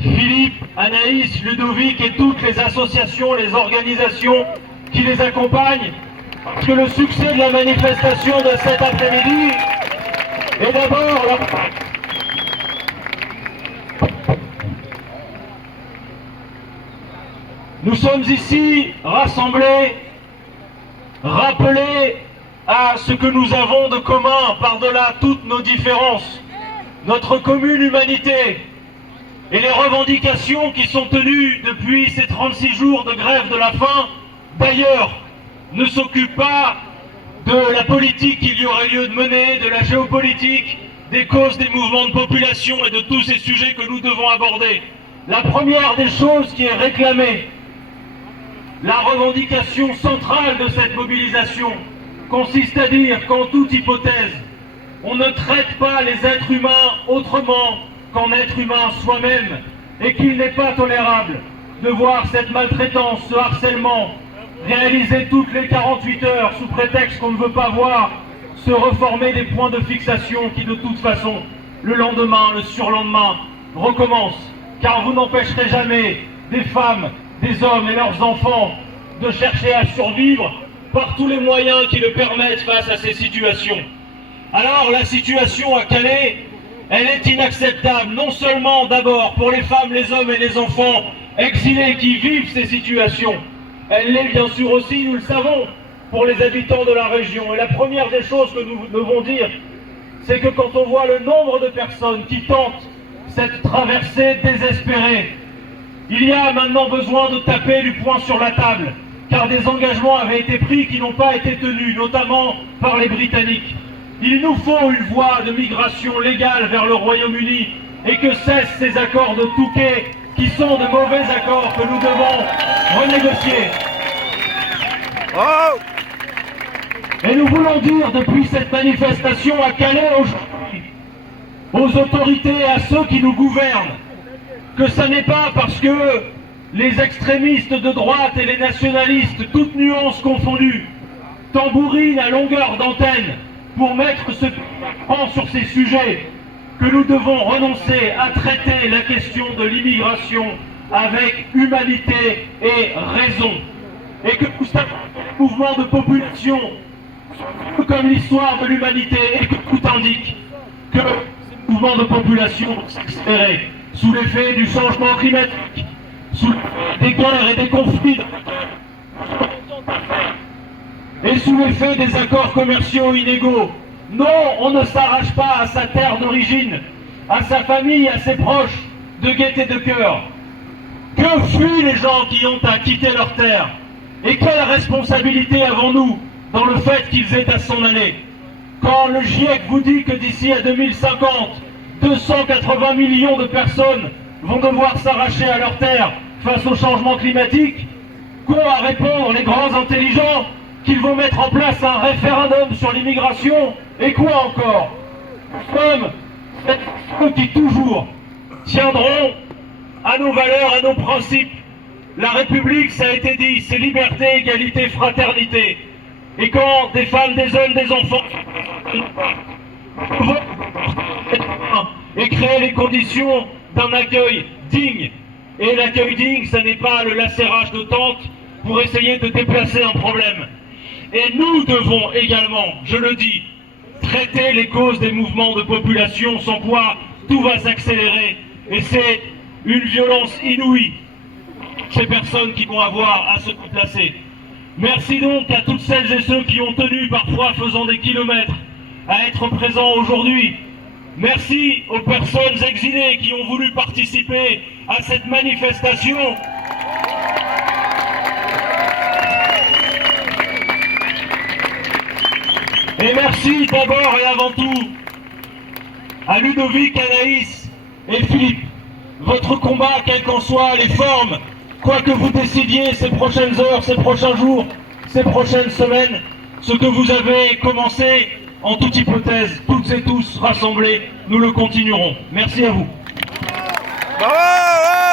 Philippe, Anaïs, Ludovic et toutes les associations, les organisations qui les accompagnent, parce que le succès de la manifestation de cet après-midi est d'abord Nous sommes ici rassemblés, rappelés à ce que nous avons de commun par-delà toutes nos différences, notre commune humanité et les revendications qui sont tenues depuis ces 36 jours de grève de la faim, d'ailleurs, ne s'occupent pas de la politique qu'il y aurait lieu de mener, de la géopolitique, des causes des mouvements de population et de tous ces sujets que nous devons aborder. La première des choses qui est réclamée, la revendication centrale de cette mobilisation, consiste à dire qu'en toute hypothèse, on ne traite pas les êtres humains autrement qu'en êtres humains soi-même, et qu'il n'est pas tolérable de voir cette maltraitance, ce harcèlement, réalisé toutes les 48 heures sous prétexte qu'on ne veut pas voir se reformer des points de fixation qui de toute façon, le lendemain, le surlendemain, recommencent, car vous n'empêcherez jamais des femmes, des hommes et leurs enfants de chercher à survivre par tous les moyens qui le permettent face à ces situations. Alors la situation à Calais, elle est inacceptable, non seulement d'abord pour les femmes, les hommes et les enfants exilés qui vivent ces situations, elle l'est bien sûr aussi, nous le savons, pour les habitants de la région. Et la première des choses que nous devons dire, c'est que quand on voit le nombre de personnes qui tentent cette traversée désespérée, il y a maintenant besoin de taper du poing sur la table, car des engagements avaient été pris qui n'ont pas été tenus, notamment par les Britanniques. Il nous faut une voie de migration légale vers le Royaume-Uni et que cessent ces accords de Touquet qui sont de mauvais accords que nous devons renégocier. Oh! Et nous voulons dire depuis cette manifestation à Calais aujourd'hui, aux autorités et à ceux qui nous gouvernent, que ce n'est pas parce que les extrémistes de droite et les nationalistes, toutes nuances confondues, tambourinent à longueur d'antenne pour mettre ce point sur ces sujets, que nous devons renoncer à traiter la question de l'immigration avec humanité et raison. Et que nous savons le mouvement de population, comme l'histoire de l'humanité, et que tout indique que ce mouvement de population va s'accélérer sous l'effet du changement climatique, sous des guerres et des conflits, et sous l'effet des accords commerciaux inégaux. Non, on ne s'arrache pas à sa terre d'origine, à sa famille, à ses proches, de gaieté de cœur. Que fuient les gens qui ont à quitter leur terre? Et quelle responsabilité avons-nous dans le fait qu'ils aient à s'en aller? Quand le GIEC vous dit que d'ici à 2050, 280 millions de personnes vont devoir s'arracher à leur terre face au changement climatique, qu'ont à répondre les grands intelligents qu'ils vont mettre en place un référendum sur l'immigration, et quoi encore? Comme ceux qui toujours tiendront à nos valeurs, à nos principes. La République, ça a été dit, c'est liberté, égalité, fraternité. Et quand des femmes, des hommes, des enfants et créer les conditions d'un accueil digne. Et l'accueil digne, ça n'est pas le lacérage de tente pour essayer de déplacer un problème. Et nous devons également, je le dis, traiter les causes des mouvements de population, sans quoi tout va s'accélérer. Et c'est une violence inouïe, ces personnes qui vont avoir à se déplacer. Merci donc à toutes celles et ceux qui ont tenu, parfois faisant des kilomètres, à être présents aujourd'hui. Merci aux personnes exilées qui ont voulu participer à cette manifestation. Et merci d'abord et avant tout à Ludovic, Anaïs et Philippe. Votre combat, quelles qu'en soient les formes, quoi que vous décidiez ces prochaines heures, ces prochains jours, ces prochaines semaines, ce que vous avez commencé, en toute hypothèse, toutes et tous rassemblés, nous le continuerons. Merci à vous. Bravo!